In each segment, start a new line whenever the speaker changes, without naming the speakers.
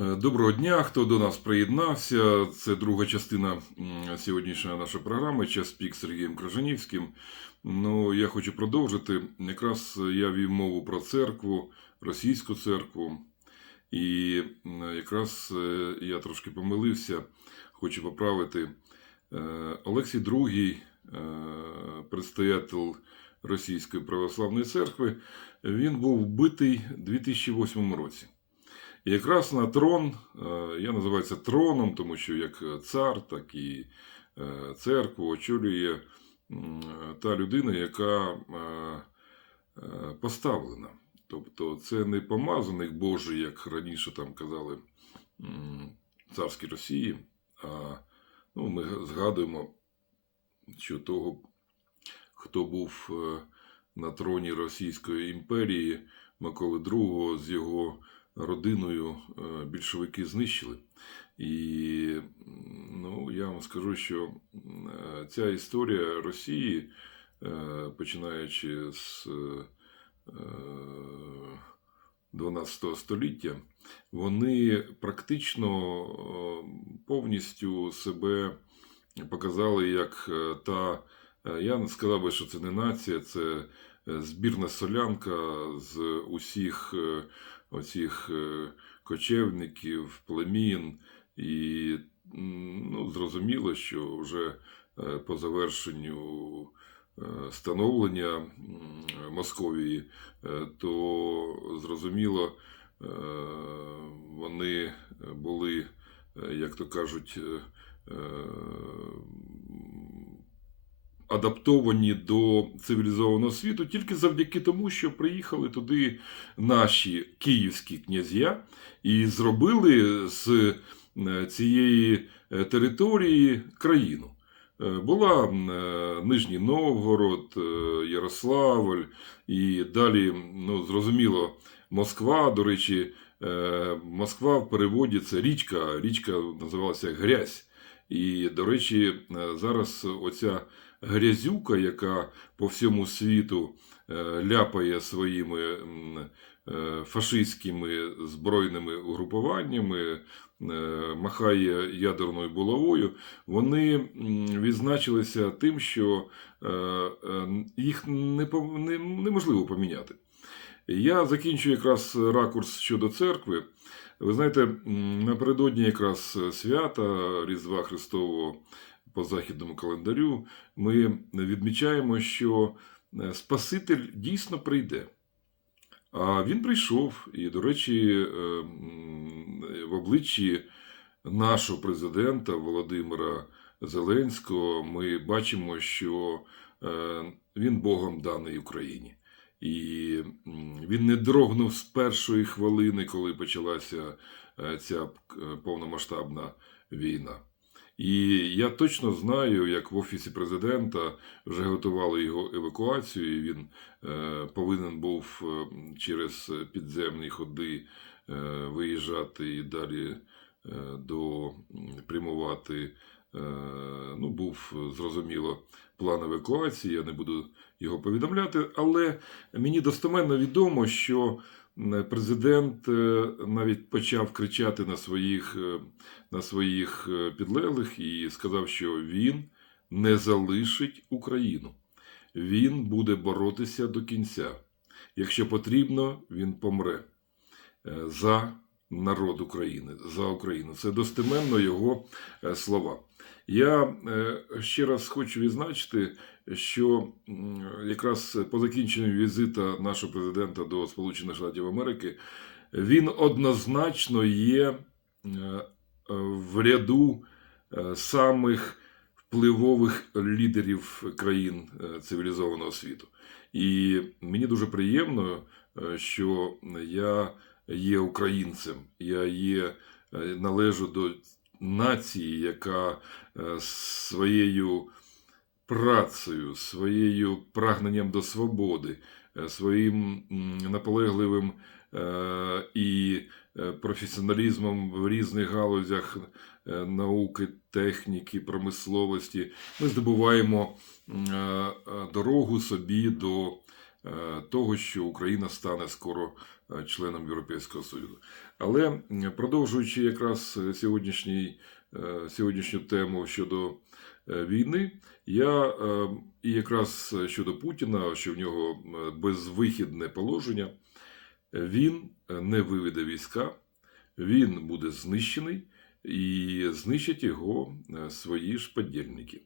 Е, Доброго дня, хто до нас приєднався. Це друга частина сьогоднішньої нашої програми. Час пік з Сергієм Кражанівським. Ну, я хочу продовжити. Якраз я вів мову про церкву, російську церкву. І якраз е, я трошки помилився, хочу поправити. Е, Олексій II, предстоятель Російської православної церкви, він був вбитий у 2008 році. І якраз на трон, е, я називаю троном, тому що як цар, так і е, церкву очолює та людина, яка е, поставлена. Тобто це не помазаник Божий, як раніше там казали царській Росії, а ну, ми згадуємо, що того, хто був на троні Російської імперії Миколи II з його родиною е, більшовики знищили. І ну, я вам скажу, що е, ця історія Росії, е, починаючи з е, 12 століття, вони практично повністю себе показали як та. Я не сказав би, що це не нація, це збірна солянка з усіх оцих е, кочевників, племін. І ну, зрозуміло, що вже е, по завершенню е, становлення Московії, то зрозуміло, вони були, як то кажуть, адаптовані до цивілізованого світу тільки завдяки тому, що приїхали туди наші київські князя і зробили з е, цієї е, території країну. Е, Була Нижній Новгород, Ярославль і далі, ну, зрозуміло, Москва. До речі, Москва в переводі це річка, річка називалася Грязь. І, до речі, зараз оця грязюка, яка по всьому світу е, ляпає своїми е, фашистськими збройними угрупуваннями, е, махає ядерною булавою, вони відзначилися тим, що їх неможливо поміняти. Я закінчу якраз ракурс щодо церкви. Ви знаєте, напередодні якраз свята Різдва Христового по західному календарю ми відмічаємо, що е, Спаситель дійсно прийде. А він прийшов, і, до речі, е, в обличчі нашого президента Володимира Зеленського ми бачимо, що е, він Богом даний Україні. І він не дрогнув з першої хвилини, коли почалася ця повномасштабна війна. І я точно знаю, як в офісі президента вже готували його евакуацію, і він е, повинен був е, через підземні ходи е, виїжджати і далі до прямувати. Ну, був зрозуміло план евакуації. Я не буду його повідомляти, але мені достеменно відомо, що президент е, навіть почав кричати на своїх, е, на своїх е, підлеглих і сказав, що він не залишить Україну. Він буде боротися до кінця. Якщо потрібно, він помре е, за народ України, за Україну. Це достеменно його е, слова. Я е, ще раз хочу відзначити, що якраз по закінченню візита нашого президента до Сполучених Штатів Америки він однозначно є е, в ряду е, самих впливових лідерів країн е, цивілізованого світу. І мені дуже приємно, що я є українцем, я є, належу до нації, яка своєю працею, своєю прагненням до свободи, е, своїм наполегливим е, і е, професіоналізмом в різних галузях науки, техніки, промисловості, ми здобуваємо дорогу собі до того, що Україна стане скоро членом Європейського Союзу. Але продовжуючи якраз сьогоднішній, сьогоднішню тему щодо війни, я е, і якраз щодо Путіна, що в нього е, безвихідне положення, він е, не виведе війська, він буде знищений і знищать його свої ж подільники.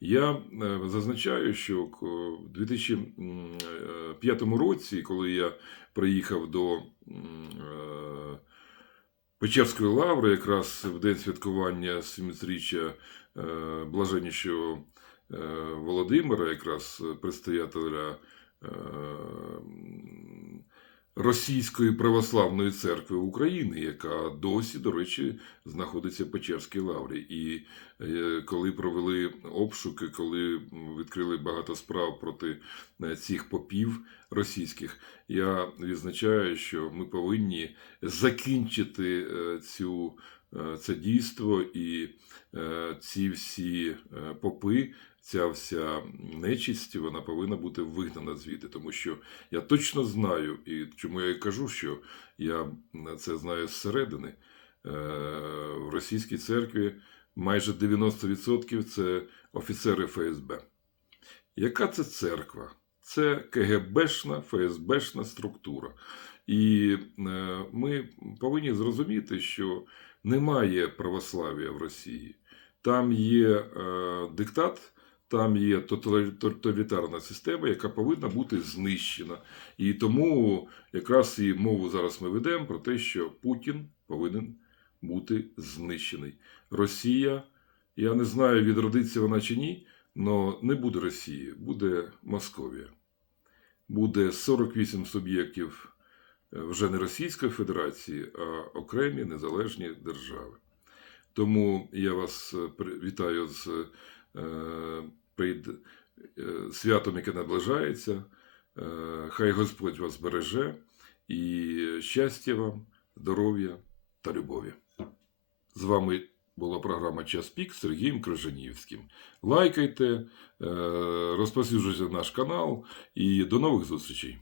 Я зазначаю, що в 2005 році, коли я приїхав до Печерської лаври, якраз в день святкування 70-річчя е, блаженнішого Володимира, якраз предстоятеля е, Російської православної церкви України, яка досі, до речі, знаходиться в Печерській лаврі. І е, коли провели обшуки, коли відкрили багато справ проти е, цих попів російських, я відзначаю, що ми повинні закінчити е, цю, е, це дійство і е, ці всі е, попи, ця вся нечисть, вона повинна бути вигнана звідти, тому що я точно знаю, і чому я і кажу, що я це знаю зсередини. Е, В російській церкві майже 90% це офіцери ФСБ. Яка це церква? Це КГБшна, ФСБшна структура. І е, ми повинні зрозуміти, що немає православ'я в Росії. Там є е, диктат, там є тоталітарна система, яка повинна бути знищена. І тому якраз і мову зараз ми ведемо про те, що Путін повинен бути знищений. Росія, я не знаю, відродиться вона чи ні, але не буде Росії, буде Московія. Буде 48 суб'єктів вже не Російської Федерації, а окремі незалежні держави. Тому я вас е, вітаю з е, е, святом, яке наближається. Хай Господь вас береже і щастя вам, здоров'я та любові. З вами була програма Час Пік з Сергієм Крижанівським. Лайкайте, розповсюджуйте наш канал і до нових зустрічей.